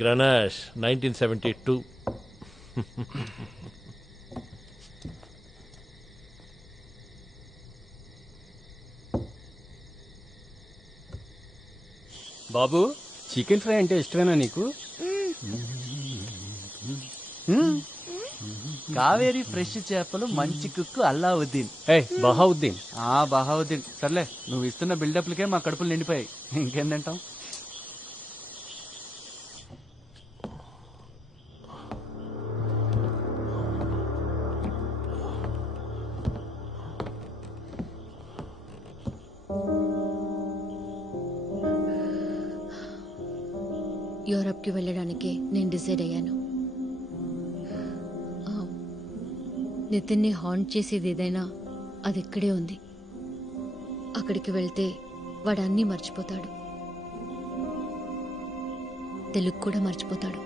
గ్రనాష్ 1972. బాబు chicken fry అంటే ఇష్టమేనా నీకు? కావేరీ ఫ్రెష్ చేపలు మంచి కుక్కు అల్లావుద్దీన్. బహావుద్దీన్. బహావుద్దీన్ సర్లే, నువ్వు ఇస్తున్న బిల్డప్లకే మా కడుపులు నిండిపోయాయి, ఇంకేం తింటాం? యూరప్కి వెళ్ళడానికి నేను డిసైడ్ అయ్యాను. నితిన్ని హాంట్ చేసేది ఏదైనా అది ఇక్కడే ఉంది. అక్కడికి వెళ్తే వాడు అన్నీ మర్చిపోతాడు, తెలుగు కూడా మర్చిపోతాడు.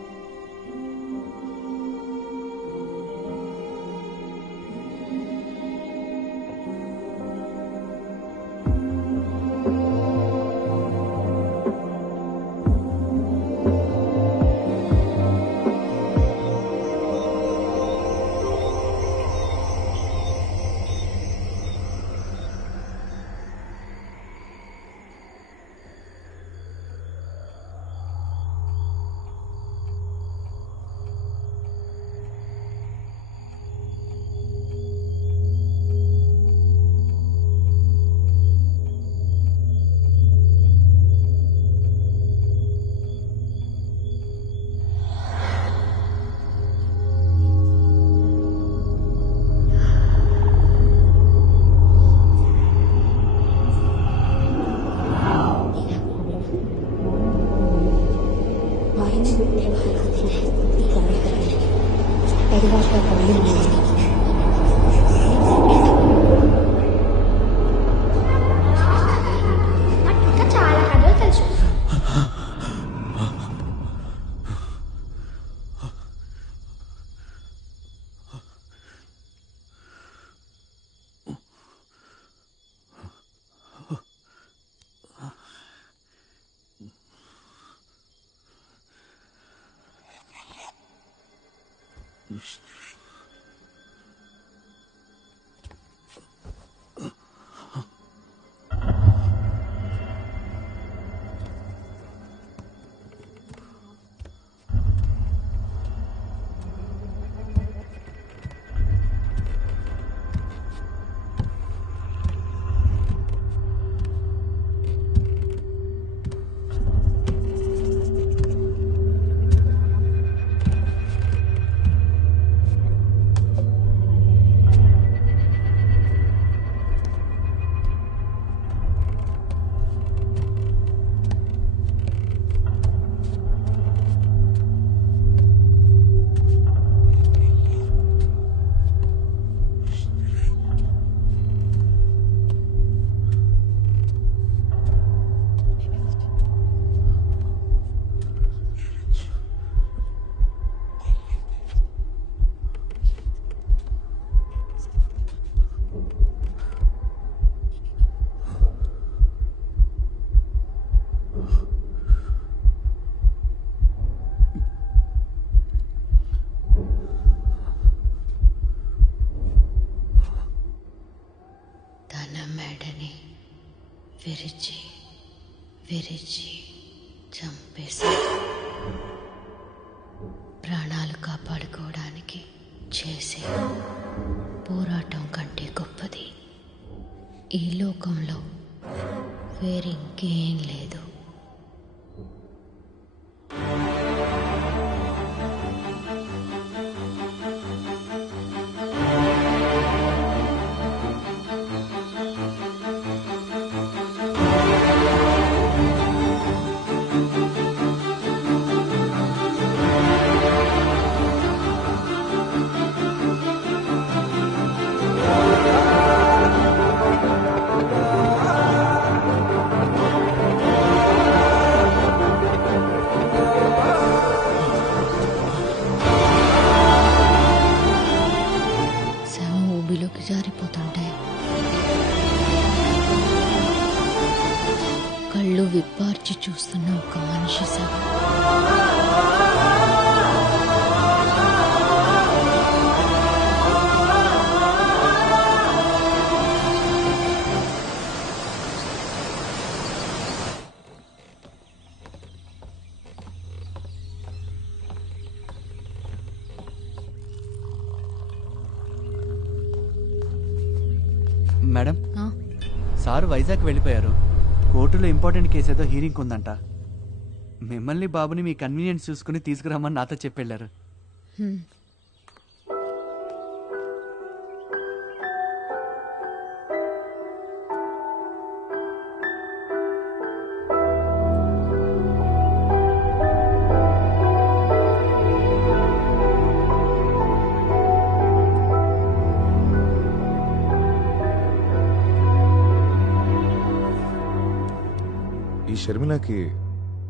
విరిచి విరిచి చంపేసి ప్రాణాలు కాపాడుకోవడానికి చేసే పోరాటం కంటే గొప్పది ఈ లోకంలో వేరింకేం లేదు. కళ్ళు విప్పార్చి చూస్తున్న ఒక మనిషి శవం. మేడం, ఆ? సార్ వైజాగ్ వెళ్ళిపోయారు. కోర్టులో ఇంపార్టెంట్ కేసు ఏదో హీరింగ్ ఉందంట. మిమ్మల్ని బాబుని మీ కన్వీనియన్స్ చూసుకుని తీసుకురామని నాతో చెప్పెళ్ళారు. హ్మ్. ఈ షర్మిలకి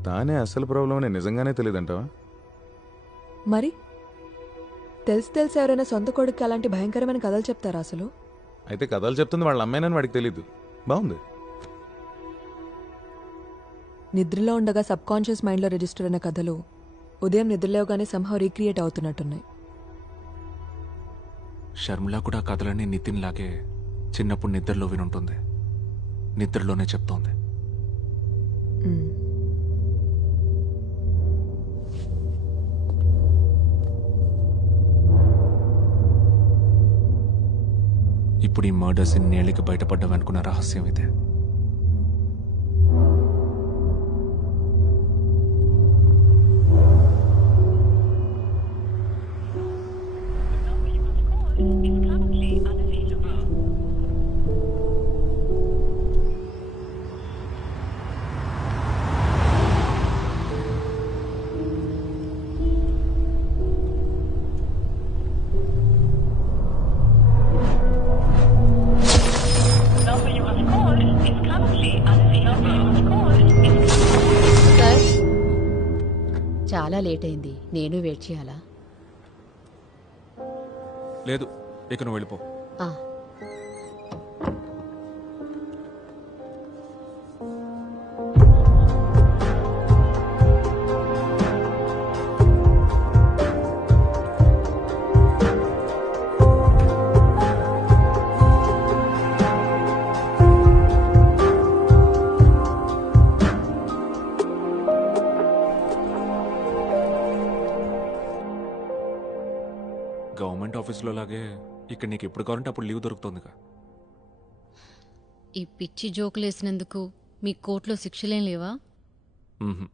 తానే అసలు ప్రాబ్లం అని నిజంగానే తెలియదంటావా? మరి తెలిసి ఎవరైనా సొంత కొడుకు అలాంటి భయంకరమైన కథలు చెప్తారా అసలు? అయితే కథలు చెప్తుంది వాళ్ళ అమ్మాయినని వాడికి తెలీదు. బాగుంది. నిద్రలో ఉండగా సబ్ కాన్షియస్ మైండ్లో రిజిస్టర్ అయిన కథలు ఉదయం నిద్రలేవగానే సంహవ్ రీక్రియేట్ అవుతున్నట్టున్నాయి. షర్మిల కూడా కథలన్నీ నితిన్ లాగే చిన్నప్పుడు నిద్రలో వినుంటుంది. నిద్రలోనే చెప్తోంది. మ్మ్. ఇప్పుడు ఈ మర్డర్స్ ఇన్నేళ్ళకి బయటపడ్డావనుకున్న రహస్యం ఇదే. సార్, చాలా లేట్ అయింది. నేను వెయిట్ చేయాలా? లేదు, ఇక నువ్వు వెళ్ళిపో. ఆ. గవర్నమెంట్ ఆఫీస్లో లాగే ఇక్కడ నీకు ఎప్పుడు కావాలంటే అప్పుడు లీవ్ దొరుకుతుందిగా. ఈ పిచ్చి జోకులు వేసినందుకు మీ కోర్టులో శిక్షలేం లేవా? మ్మ్హ్.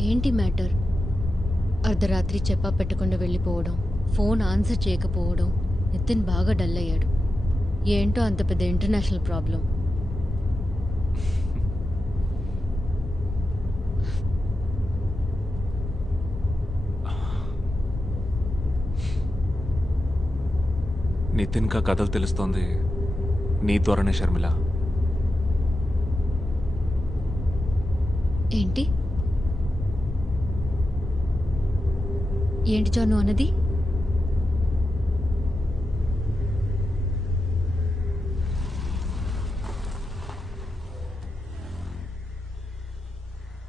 ఏంటి మ్యాటర్? అర్ధరాత్రి చెప్పా పెట్టకుండా వెళ్ళిపోవడం, ఫోన్ ఆన్సర్ చేయకపోవడం. నితిన్ బాగా డల్ అయ్యాడు. ఏంటో అంత పెద్ద ఇంటర్నేషనల్ ప్రాబ్లం. నితిన్ కా కథలు తెలుస్తోంది నీ ద్వారానే షర్మిల. ఏంటి ఏంటి జాను అన్నది?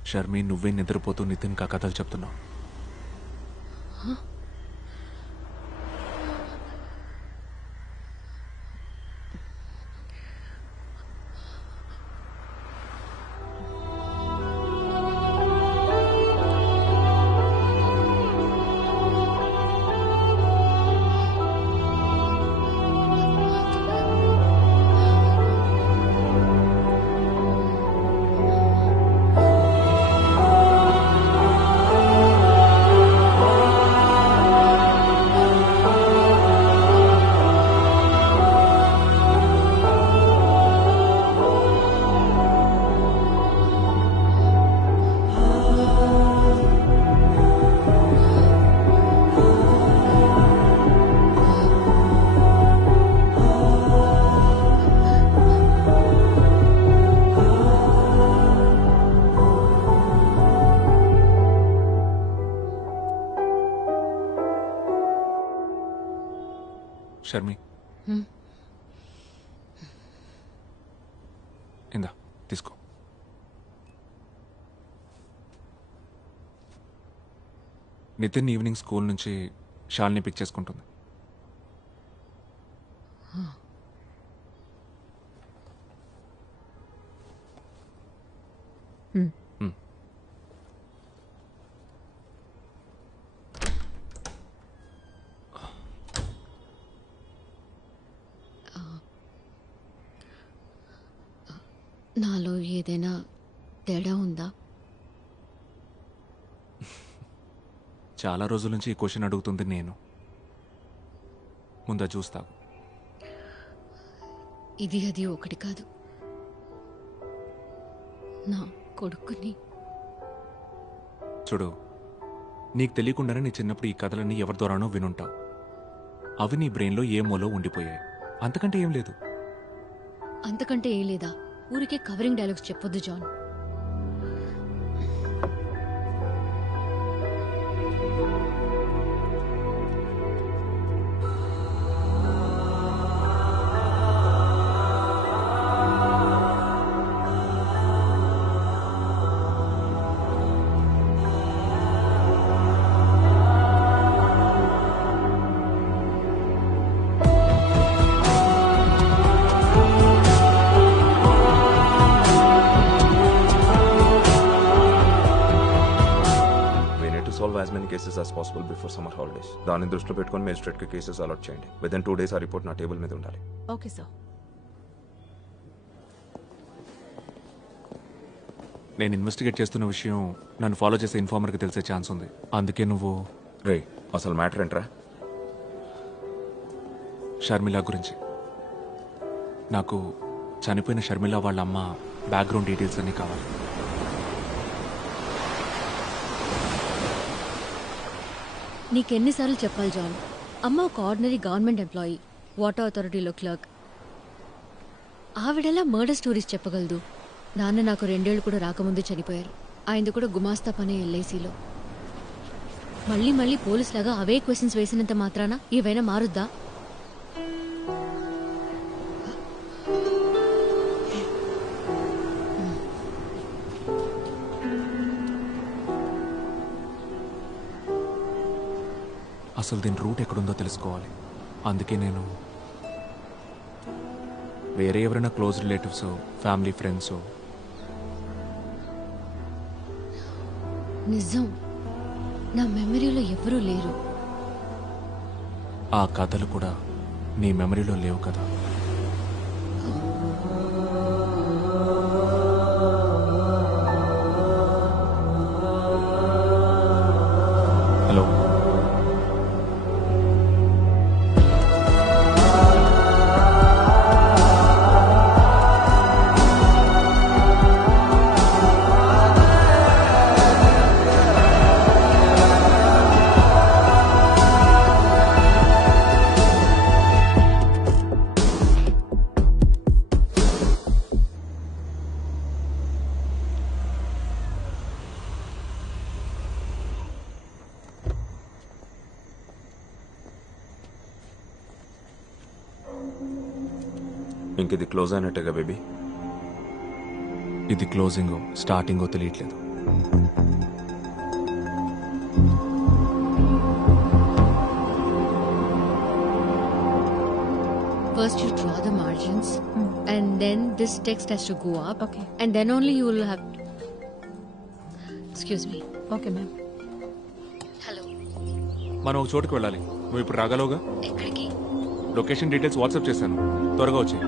షర్మి, నువ్వే నిద్రపోతూ నితిన్ కా కథలు చెప్తున్నావు. షర్మి హ్మ్. ఇందా తీసుకో. నితిన్ ఈవినింగ్ స్కూల్ నుంచి షాల్ని పిక్ చేసుకుంటుంది. నాలో ఏదైనా తేడా ఉందా? చాలా రోజుల నుంచి ఈ క్వశ్చన్ అడుగుతుంది నేను. ముందా చూస్తావు. ఇది అది ఒకటి కాదు. నా కొడుకుని చూడు, నీకు తెలియకుండానే నీ చిన్నప్పుడు ఈ కథలన్నీ ఎవరి ద్వారానో వినుంటావు. అవి నీ బ్రెయిన్లో ఏ మూలో ఉండిపోయాయి. అంతకంటే ఏం లేదు. అంతకంటే ఏం లేదా? ఊరికే కవరింగ్ డైలాగ్స్ చెప్పొద్దు John. Solve as many cases as possible before summer holidays. దాన్ని దృష్టిలో పెట్టుకుని మేజిస్ట్రేట్ కి కేసెస్ అలాట్ చేయండి. విదిన్ 2 days ఆ రిపోర్ట్ నా టేబుల్ మీద ఉండాలి. Okay sir. నేను ఇన్వెస్టిగేట్ చేస్తున్న విషయం నన్ను ఫాలో చేసే ఇన్ఫార్మర్కి తెలిసే ఛాన్స్ ఉంది. అందుకే నువ్వు రే, అసలు మ్యాటర్ ఏంట్రా? షర్మిల గురించి. నాకు చనిపోయిన షర్మిల వాళ్ళ అమ్మ బ్యాక్గ్రౌండ్ డీటెయిల్స్ అన్నీ కావాలి. నీకెన్నిసార్లు చెప్పాలి జాన్? అమ్మ ఒక ఆర్డినరీ గవర్నమెంట్ ఎంప్లాయీ, వాటర్ అథారిటీలో క్లర్క్. ఆవిడెలా మర్డర్ స్టోరీస్ చెప్పగలదు? నాన్న నాకు 2 ఏళ్ళు కూడా రాకముందే చనిపోయారు. ఆయనది కూడా గుమాస్తా పనే ఎల్ఐసిలో. మళ్ళీ మళ్ళీ పోలీసులాగా అవే క్వశ్చన్స్ వేసినంత మాత్రాన ఏవైనా మారుద్దా? అసలు దీని రూట్ ఎక్కడుందో తెలుసుకోవాలి. అందుకే నేను వేరే ఎవరైనా క్లోజ్ రిలేటివ్స్, ఫ్యామిలీ ఫ్రెండ్స్. నిజం, నా మెమరీలో ఎవరూ లేరు. ఆ కథలు కూడా నీ మెమరీలో లేవు కదా. హలో, ఇంక ఇది క్లోజ్ అయినట్టేగా బేబీ? ఇది క్లోజింగో స్టార్టింగో తెలియట్లేదు. First you draw the margins, and then this text has to go up. Okay. And then only you will have... Excuse me. Okay ma'am. Hello. మనం ఒక చోటుకు వెళ్ళాలి. నువ్వు ఇప్పుడు రాగలవుగా? ఎక్కడికి? లొకేషన్ డీటెయిల్స్ వాట్సాప్ చేశాను. త్వరగా వచ్చి